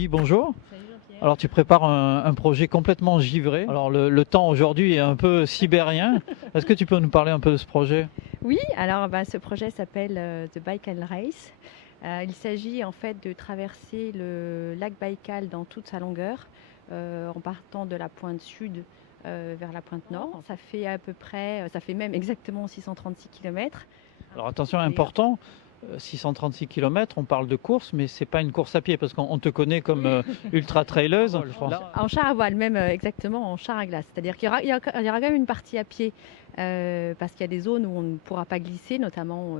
Guy, bonjour. Salut Jean-Pierre. Alors tu prépares un projet complètement givré. Alors le temps aujourd'hui est un peu sibérien. Est-ce que tu peux nous parler un peu de ce projet? Oui, alors ce projet s'appelle The Baikal Race. Il s'agit en fait de traverser le lac Baïkal dans toute sa longueur, en partant de la pointe sud vers la pointe nord. Ça fait à peu près, ça fait même exactement 636 km. Alors attention, important, 636 km, on parle de course, mais c'est pas une course à pied parce qu'on te connaît comme ultra-traileuse. En char à voile, même exactement en char à glace. C'est-à-dire qu'il y aura quand même une partie à pied parce qu'il y a des zones où on ne pourra pas glisser, notamment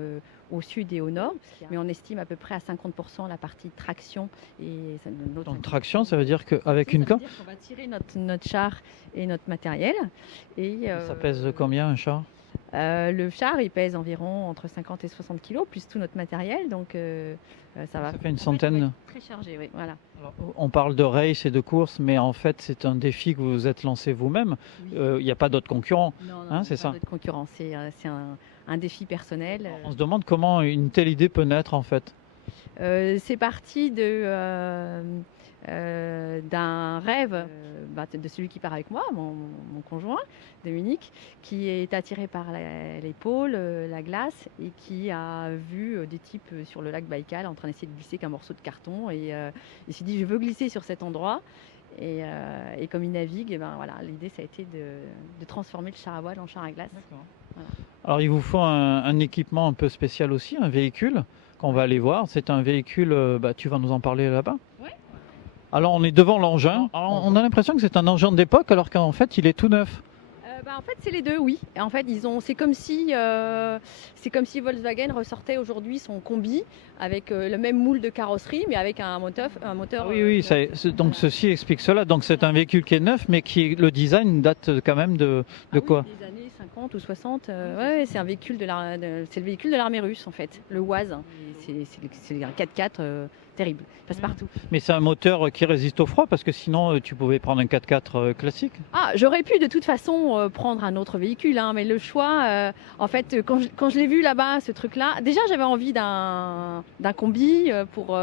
au sud et au nord. Mais on estime à peu près à 50% la partie traction. Donc traction, ça veut dire qu'avec une corde, on va tirer notre char et notre matériel. ça pèse combien un char? Le char, il pèse environ entre 50 et 60 kg, plus tout notre matériel, donc ça va. Ça fait une centaine. Très chargé, oui, voilà. Alors, on parle de race et de course, mais en fait c'est un défi que vous vous êtes lancé vous-même. Il n'y a pas d'autres concurrents, Non, c'est ça? pas d'autres concurrents, c'est un défi personnel. On se demande comment une telle idée peut naître en fait. C'est parti d'un rêve de celui qui part avec moi, mon conjoint, Dominique, qui est attiré par les pôles, la glace, et qui a vu des types sur le lac Baïkal en train d'essayer de glisser qu'un morceau de carton. Et il s'est dit, je veux glisser sur cet endroit. Et comme il navigue, voilà, l'idée, ça a été de transformer le char à voile en char à glace. Voilà. Alors il vous faut un équipement un peu spécial aussi, un véhicule qu'on va aller voir. C'est un véhicule, tu vas nous en parler là-bas. Oui. Alors on est devant l'engin. Alors, on a l'impression que c'est un engin d'époque alors qu'en fait il est tout neuf. En fait, c'est les deux, oui. Et en fait, c'est comme si Volkswagen ressortait aujourd'hui son combi avec le même moule de carrosserie, mais avec un moteur. Oui, donc ceci explique cela. Donc c'est un véhicule qui est neuf, mais le design date quand même de quoi? Des années 50 ou 60. Ouais, c'est un véhicule c'est le véhicule de l'armée russe en fait, le Oise. C'est un 4x4 terrible, il passe partout. Mais c'est un moteur qui résiste au froid parce que sinon tu pouvais prendre un 4x4 classique. Ah, j'aurais pu de toute façon prendre un autre véhicule, mais le choix, en fait, quand je l'ai vu là-bas, ce truc-là, déjà j'avais envie d'un combi pour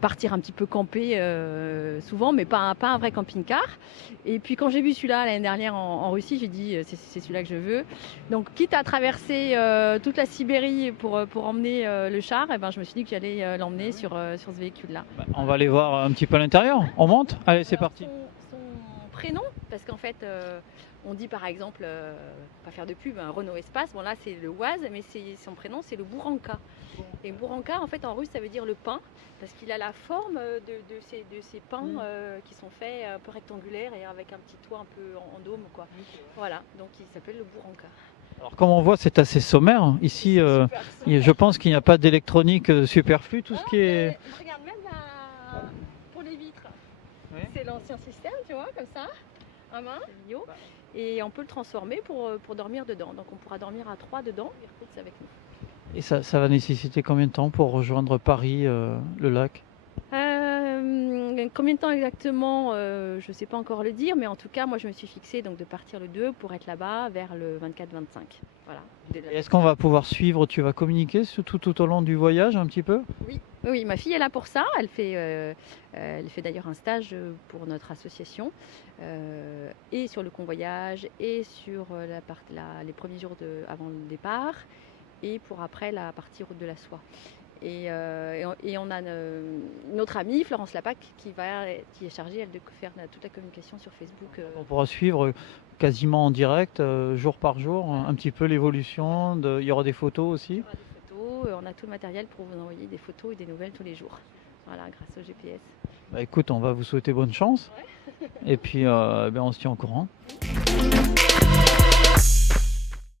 partir un petit peu camper souvent, mais pas un vrai camping-car. Et puis quand j'ai vu celui-là l'année dernière en Russie, j'ai dit c'est celui-là que je veux. Donc quitte à traverser toute la Sibérie pour emmener le char, je me suis dit que j'allais l'emmener sur ce véhicule-là. On va aller voir un petit peu à l'intérieur. On monte? Allez, c'est parti. Son prénom, parce qu'en fait on dit par exemple, pas faire de pub, un Renault Espace, bon là c'est le Oise, mais son prénom c'est le Bouranka. Et Bouranka en fait en russe ça veut dire le pain, parce qu'il a la forme de ces pins qui sont faits un peu rectangulaires et avec un petit toit un peu en dôme quoi. Voilà, donc il s'appelle le Bouranka. Alors comme on voit c'est assez sommaire. Ici je pense qu'il n'y a pas d'électronique superflue, tout ce qui est... Regarde même pour les vitres, oui. C'est l'ancien système tu vois comme ça. À main, et on peut le transformer pour dormir dedans. Donc on pourra dormir à 3 dedans, c'est avec nous. Et ça va nécessiter combien de temps pour rejoindre Paris, le lac? Combien de temps exactement, je ne sais pas encore le dire, mais en tout cas, moi je me suis fixée donc, de partir le 2 pour être là-bas vers le 24-25. Voilà. Est-ce qu'on va pouvoir suivre, tu vas communiquer tout au long du voyage un petit peu? Oui, ma fille est là pour ça. Elle fait d'ailleurs un stage pour notre association et sur le convoyage et sur les premiers jours avant le départ et pour après la partie route de la soie. Et on a notre amie Florence Lapac qui est chargée elle, de faire toute la communication sur Facebook. On pourra suivre quasiment en direct, jour par jour, un petit peu l'évolution. Il y aura des photos aussi. Il y aura des photos, on a tout le matériel pour vous envoyer des photos et des nouvelles tous les jours. Voilà, grâce au GPS. Écoute, on va vous souhaiter bonne chance. Ouais. Et puis on se tient au courant.